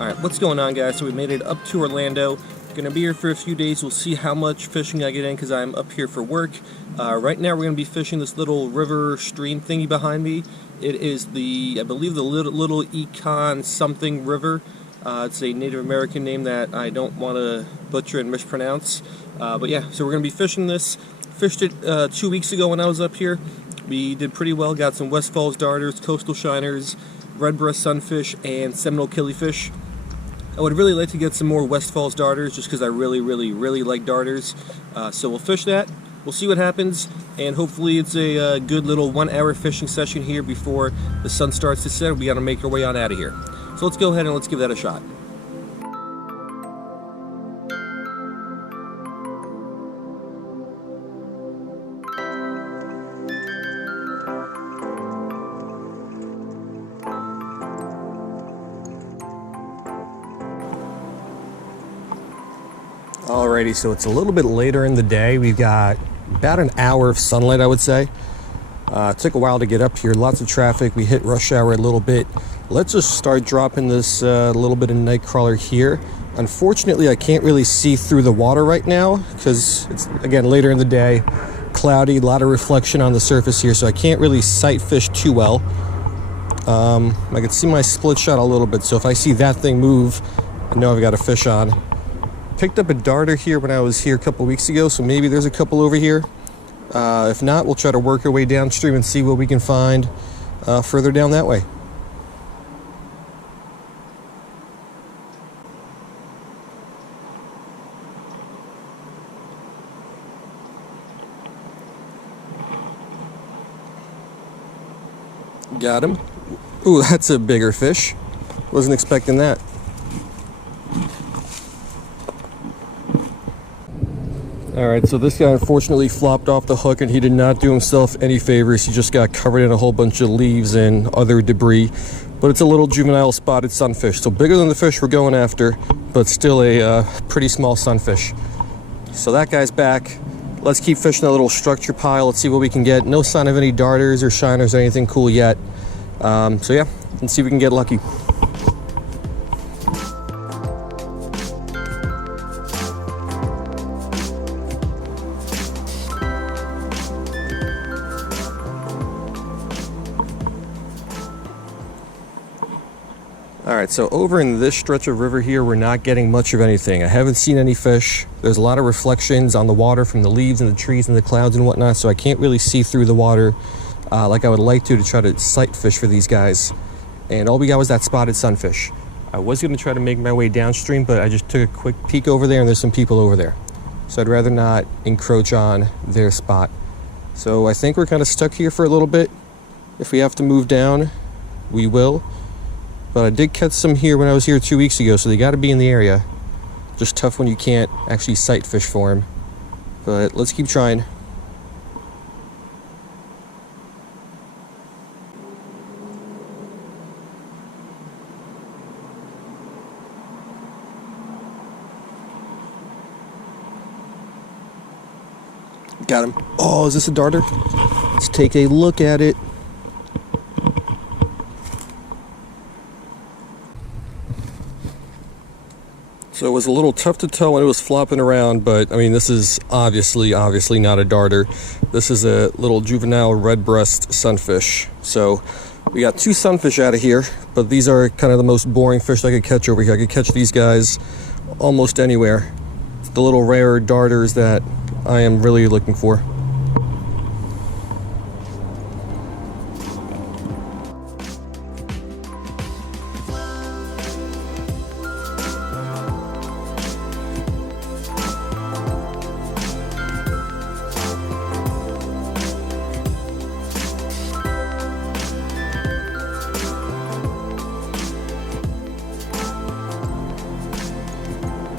Alright, what's going on, guys? So we made it up to Orlando. Gonna be here for a few days. We'll see how much fishing I get in because I'm up here for work. Right now we're gonna be fishing this little river stream thingy behind me. It is I believe the Little Econ something river. It's a Native American name that I don't want to butcher and mispronounce. But yeah, so we're gonna be fishing this. Fished it 2 weeks ago when I was up here. We did pretty well. Got some westfalls, darters, coastal shiners, redbreast sunfish, and Seminole killifish. I would really like to get some more westfalls darters just because I really like darters. So we'll fish that. We'll see what happens, and hopefully it's a good little 1 hour fishing session here before the sun starts to set. We got to make our way on out of here. So let's go ahead and let's give that a shot. Alrighty, so it's a little bit later in the day. We've got about an hour of sunlight, I would say. It took a while to get up here. Lots of traffic. We hit rush hour a little bit. Let's just start dropping this little bit of night crawler here. Unfortunately, I can't really see through the water right now because it's, again, later in the day. Cloudy, a lot of reflection on the surface here, so I can't really sight fish too well. I can see my split shot a little bit, so if I see that thing move, I know I've got a fish on. Picked up a darter here when I was here a couple weeks ago, so maybe there's a couple over here. If not, we'll try to work our way downstream and see what we can find further down that way. Got him. Ooh, that's a bigger fish. Wasn't expecting that. Alright, so this guy unfortunately flopped off the hook and he did not do himself any favors. He just got covered in a whole bunch of leaves and other debris. But it's a little juvenile spotted sunfish. So bigger than the fish we're going after, but still a pretty small sunfish. So that guy's back. Let's keep fishing a little structure pile. Let's see what we can get. No sign of any darters or shiners or anything cool yet. So yeah, let's see if we can get lucky. Alright, so over in this stretch of river here, we're not getting much of anything. I haven't seen any fish. There's a lot of reflections on the water from the leaves and the trees and the clouds and whatnot, so I can't really see through the water like I would like to try to sight fish for these guys. And all we got was that spotted sunfish. I was going to try to make my way downstream, but I just took a quick peek over there and there's some people over there. So I'd rather not encroach on their spot. So I think we're kind of stuck here for a little bit. If we have to move down, we will. But I did catch some here when I was here 2 weeks ago, so they got to be in the area. Just tough when you can't actually sight fish for them. But let's keep trying. Got him. Oh, is this a darter? Let's take a look at it. So it was a little tough to tell when it was flopping around, but I mean, this is obviously not a darter. This is a little juvenile redbreast sunfish. So we got 2 sunfish out of here, but these are kind of the most boring fish I could catch over here. I could catch these guys almost anywhere. It's the little rare darters that I am really looking for.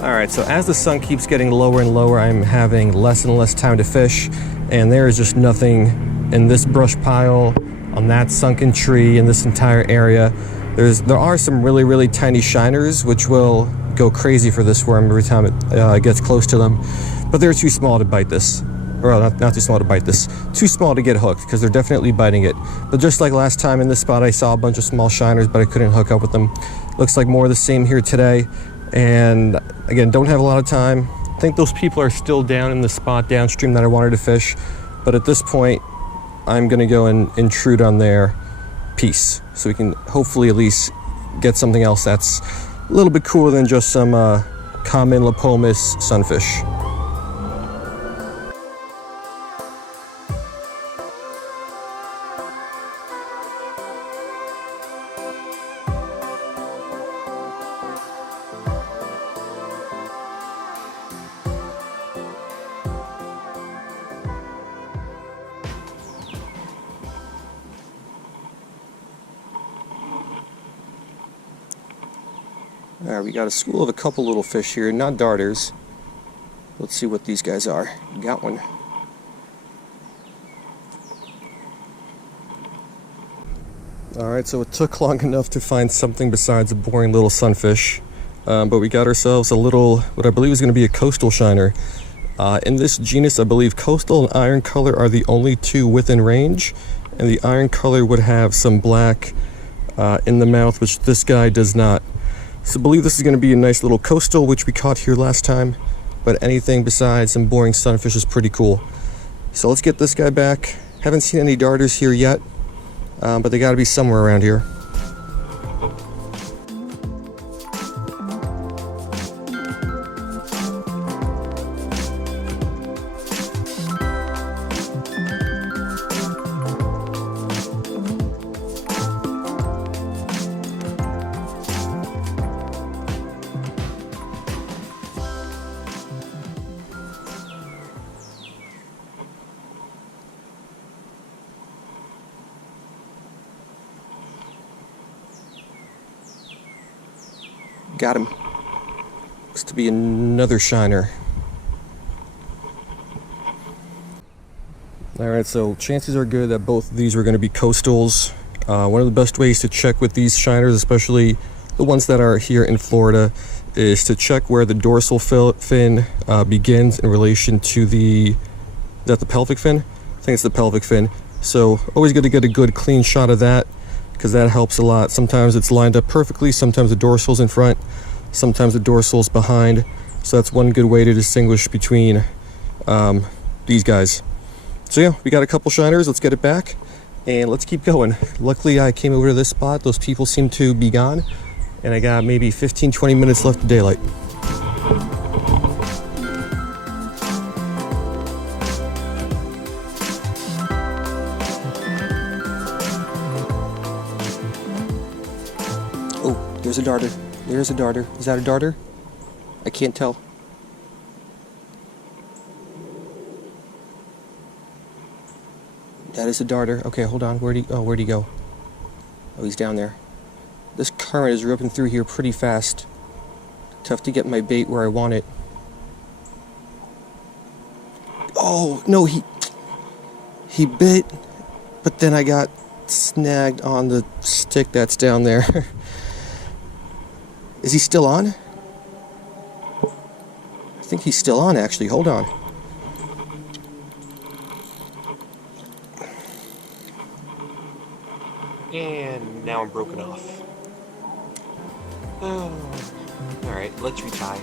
Alright, so as the sun keeps getting lower and lower, I'm having less and less time to fish, and there is just nothing in this brush pile, on that sunken tree, in this entire area. There are some really tiny shiners, which will go crazy for this worm every time it gets close to them, but they're too small to bite this. or not too small to bite this, too small to get hooked, because they're definitely biting it. But just like last time in this spot, I saw a bunch of small shiners, but I couldn't hook up with them. Looks like more of the same here today. And again, don't have a lot of time. I think those people are still down in the spot downstream that I wanted to fish. But at this point, I'm gonna go and intrude on their piece, so we can hopefully at least get something else that's a little bit cooler than just some common Lapomus sunfish. Alright, we got a school of a couple little fish here, not darters. Let's see what these guys are. Got one. Alright, so it took long enough to find something besides a boring little sunfish. But we got ourselves a little, what I believe is going to be a coastal shiner. In this genus, I believe coastal and iron color are the only two within range. And the iron color would have some black in the mouth, which this guy does not. So I believe this is going to be a nice little coastal, which we caught here last time. But anything besides some boring sunfish is pretty cool. So let's get this guy back. Haven't seen any darters here yet, but they got to be somewhere around here. Got him. Looks to be another shiner. Alright, so chances are good that both of these are going to be coastals. One of the best ways to check with these shiners, especially the ones that are here in Florida, is to check where the dorsal fin begins in relation to the pelvic fin? I think it's the pelvic fin. So always good to get a good clean shot of that, because that helps a lot. Sometimes it's lined up perfectly, sometimes the dorsal's in front, sometimes the dorsal's behind. So that's one good way to distinguish between these guys. So yeah, we got a couple shiners. Let's get it back and let's keep going. Luckily I came over to this spot. Those people seem to be gone, and I got maybe 15-20 minutes left of daylight. There's a darter. There's a darter. Is that a darter? I can't tell. That is a darter. Okay, hold on. Where'd he go? Oh, he's down there. This current is ripping through here pretty fast. Tough to get my bait where I want it. Oh, no, he bit, but then I got snagged on the stick that's down there. Is he still on? I think he's still on, actually. Hold on. And now I'm broken off. Oh. Alright, let's retire.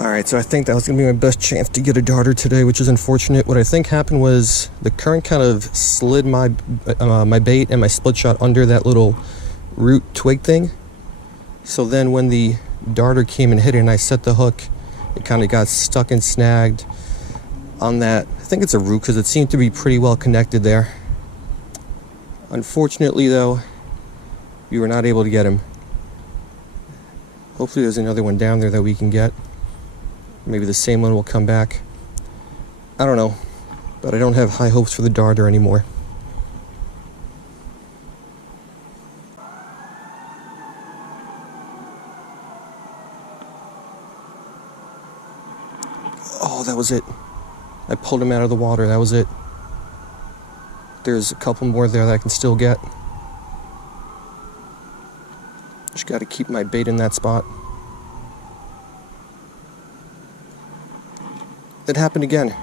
Alright, so I think that was going to be my best chance to get a darter today, which is unfortunate. What I think happened was the current kind of slid my bait and my split shot under that little root twig thing. So then when the darter came and hit it and I set the hook, it kind of got stuck and snagged on that. I think it's a root because it seemed to be pretty well connected there. Unfortunately though, we were not able to get him. Hopefully there's another one down there that we can get. Maybe the same one will come back. I don't know, but I don't have high hopes for the darter anymore. Oh, that was it. I pulled him out of the water. That was it. There's a couple more there that I can still get. Just got to keep my bait in that spot. It happened again.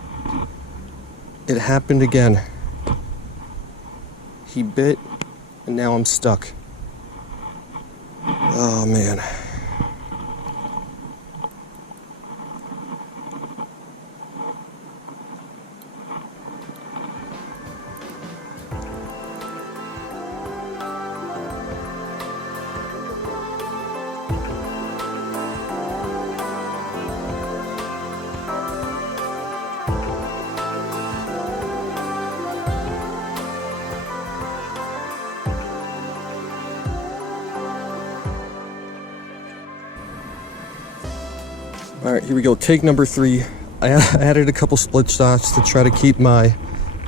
It happened again. He bit, and now I'm stuck. Oh, man. Alright, here we go. Take number 3. I added a couple split shots to try to keep my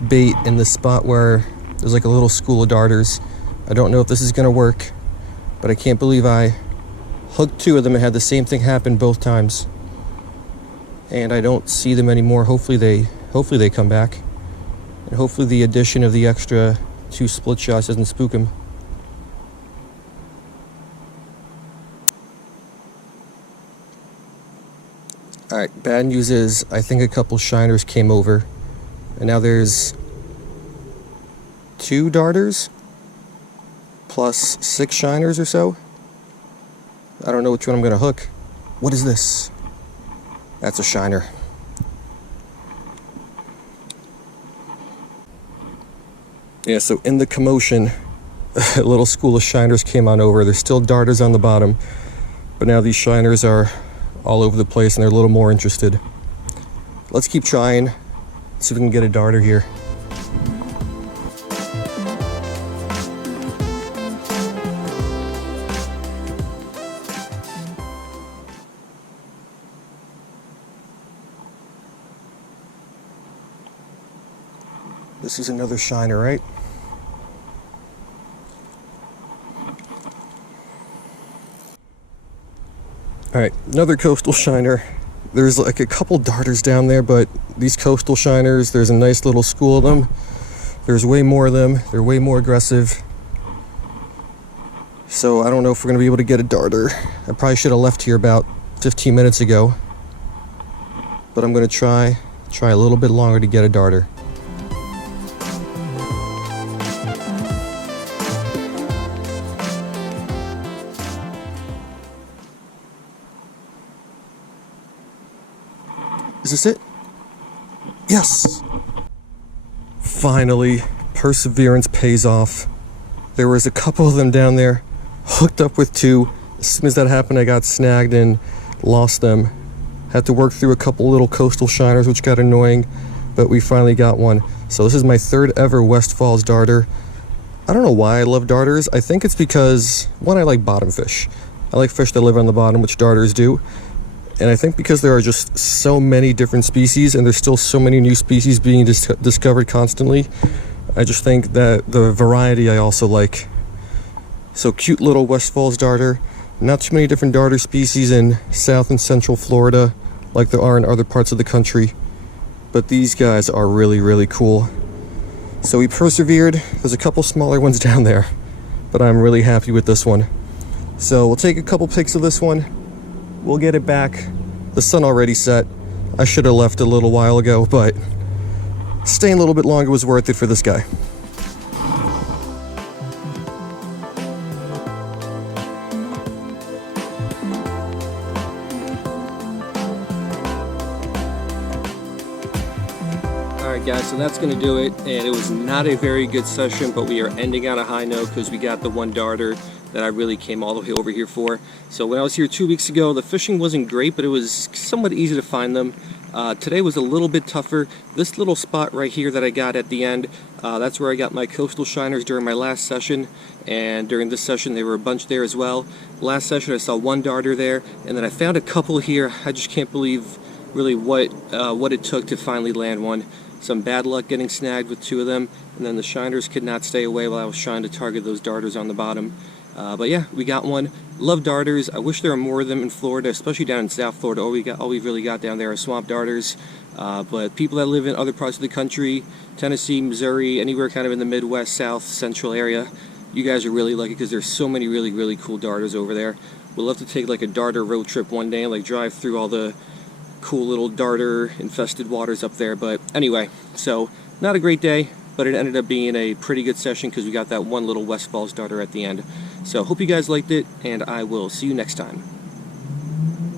bait in the spot where there's like a little school of darters. I don't know if this is going to work, but I can't believe I hooked 2 of them and had the same thing happen both times. And I don't see them anymore. Hopefully they come back. And hopefully the addition of the extra 2 split shots doesn't spook them. Alright, bad news is I think a couple shiners came over, and now there's 2 darters plus 6 shiners or so. I don't know which one I'm gonna hook. What is this? That's a shiner. Yeah, so in the commotion, a little school of shiners came on over. There's still darters on the bottom, but now these shiners are all over the place and they're a little more interested. Let's keep trying, see if we can get a darter here. This is another shiner, right? Alright, another coastal shiner. There's like a couple darters down there, but these coastal shiners, there's a nice little school of them. There's way more of them. They're way more aggressive. So I don't know if we're going to be able to get a darter. I probably should have left here about 15 minutes ago. But I'm going to try a little bit longer to get a darter. Is this it? Yes! Finally, perseverance pays off. There was a couple of them down there, hooked up with 2. As soon as that happened, I got snagged and lost them. Had to work through a couple little coastal shiners, which got annoying, but we finally got one. So this is my 3rd ever Westfall's darter. I don't know why I love darters. I think it's because, one, I like bottom fish. I like fish that live on the bottom, which darters do. And I think because there are just so many different species and there's still so many new species being discovered constantly, I just think that the variety I also like. So cute little Westfall's darter. Not too many different darter species in South and Central Florida like there are in other parts of the country. But these guys are really, really cool. So we persevered. There's a couple smaller ones down there, but I'm really happy with this one. So we'll take a couple pics of this one. We'll get it back. The sun already set. I should have left a little while ago, but staying a little bit longer was worth it for this guy. Alright guys, so that's going to do it, and it was not a very good session, but we are ending on a high note because we got the one darter that I really came all the way over here for. So when I was here 2 weeks ago, the fishing wasn't great, but it was somewhat easy to find them. Today was a little bit tougher. This little spot right here that I got at the end, that's where I got my coastal shiners during my last session, and during this session there were a bunch there as well. Last session I saw one darter there, and then I found a couple here. I just can't believe really what it took to finally land one. Some bad luck getting snagged with 2 of them, and then the shiners could not stay away while I was trying to target those darters on the bottom. But yeah, we got one. Love darters. I wish there were more of them in Florida, especially down in South Florida. All we've really got down there are swamp darters. But people that live in other parts of the country, Tennessee, Missouri, anywhere kind of in the Midwest, South, Central area, you guys are really lucky because there's so many really, really cool darters over there. We'd love to take like a darter road trip one day and like drive through all the cool little darter infested waters up there. But anyway, so not a great day, but it ended up being a pretty good session because we got that one little Westfall darter at the end. So hope you guys liked it, and I will see you next time.